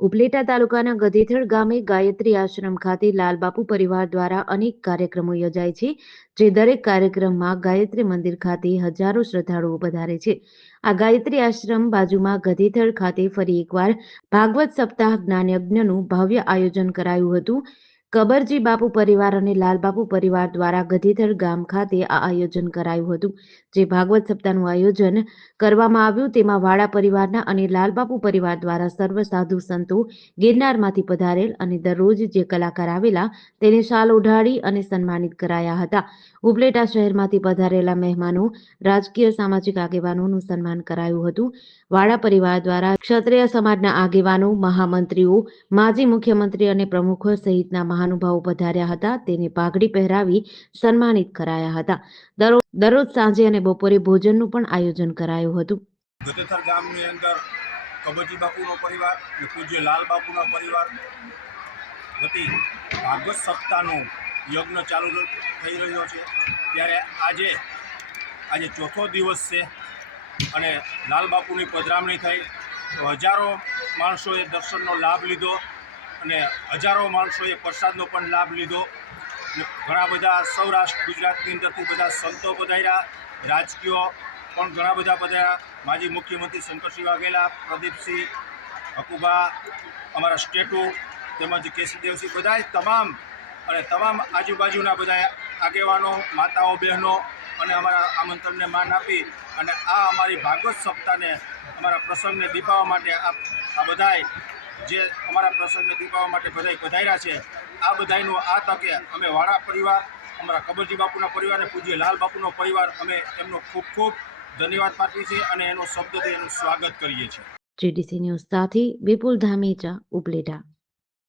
ઉપલેટા તાલુકાના ગધેથળ ગામે ગાયત્રી આશ્રમ ખાતે લાલબાપુ પરિવાર દ્વારા અનેક કાર્યક્રમો યોજાય છે, જે દરેક કાર્યક્રમમાં ગાયત્રી મંદિર ખાતે હજારો શ્રદ્ધાળુઓ પધારે છે. આ ગાયત્રી આશ્રમ બાજુમાં ગધેથળ ખાતે ફરી એકવાર ભાગવત સપ્તાહ જ્ઞાન યજ્ઞનું ભવ્ય આયોજન કરાયું હતું. કબરજી બાપુ પરિવાર અને લાલબાપુ પરિવાર દ્વારા ગધેથડ ગામ ખાતે આ આયોજન કરાયું હતું. જે ભાગવત સપ્તાહનું આયોજન કરવામાં આવ્યું, તેમાં વાડા પરિવારના અને લાલબાપુ પરિવાર દ્વારા સર્વ સાધુ સંતો ગિરનારમાંથી પધારેલ અને દરરોજ જે કલાકાર આવેલા, તેને શાલ ઓઢાડી અને સન્માનિત કરાયા હતા. ઉપલેટા શહેરમાંથી પધારેલા મહેમાનો રાજકીય સામાજિક આગેવાનોનું સન્માન કરાયું હતું. વાડા પરિવાર દ્વારા ક્ષત્રિય સમાજના આગેવાનો, મહામંત્રીઓ, માજી મુખ્યમંત્રી અને પ્રમુખો સહિતના મહાનુભાવો પધાર્યા હતા, તેને પાઘડી પહેરાવી સન્માનિત કરાયા હતા. દરરોજ સાંજે અને બપોરે ભોજનનું પણ આયોજન કરાયું હતું. ગતેથર ગામની અંદર કબજી બાપુનો પરિવાર પૂજ્ય લાલ બાપુના પરિવાર વતી ભાગવત સપ્તાહનો યજ્ઞ ચાલુ થઈ રહ્યો છે. ત્યારે આજે આજે ચોથો દિવસ છે અને લાલ બાપુની પધરામણી થઈ. હજારો માણસોએ દર્શનનો લાભ લીધો. અને હજારો માણસોએ પ્રસાદનો પણ લાભ લીધો. ઘણા બધા સૌરાષ્ટ્ર, ગુજરાતની અંદરથી બધા સંતો પધાર્યા. રાજકીયો પણ ઘણા બધા પધાર્યા. માજી મુખ્યમંત્રી શંકરસિંહ વાઘેલા પ્રદીપસિંહ હકુબા અમારા સ્ટેટુ તેમજ કેશવદેવસિંહ બધા તમામ અને તમામ આજુબાજુના બધા આગેવાનો, માતાઓ, બહેનો અને અમારા આમંત્રણને માન આપી અને આ અમારી ભાગવત સપ્તાહને, અમારા પ્રસંગને દીપાવવા માટે આ બધાય જે અમારા પ્રસંગને દીપાવવા માટે બધાય પધાર્યા છે, આ બધાનું આ તકે અમે વાડા પરિવાર, અમારા કબરજી બાપુના પરિવારને પૂજ્ય લાલ બાપુનો પરિવાર, અમે એમનો ખૂબ ખૂબ ધન્યવાદ પાઠવીએ છીએ અને એનો શબ્દથી એનું સ્વાગત કરીએ છીએ. જીડીસી ન્યૂઝ સાથે વિપુલ ધામેચા, ઉપલેટા.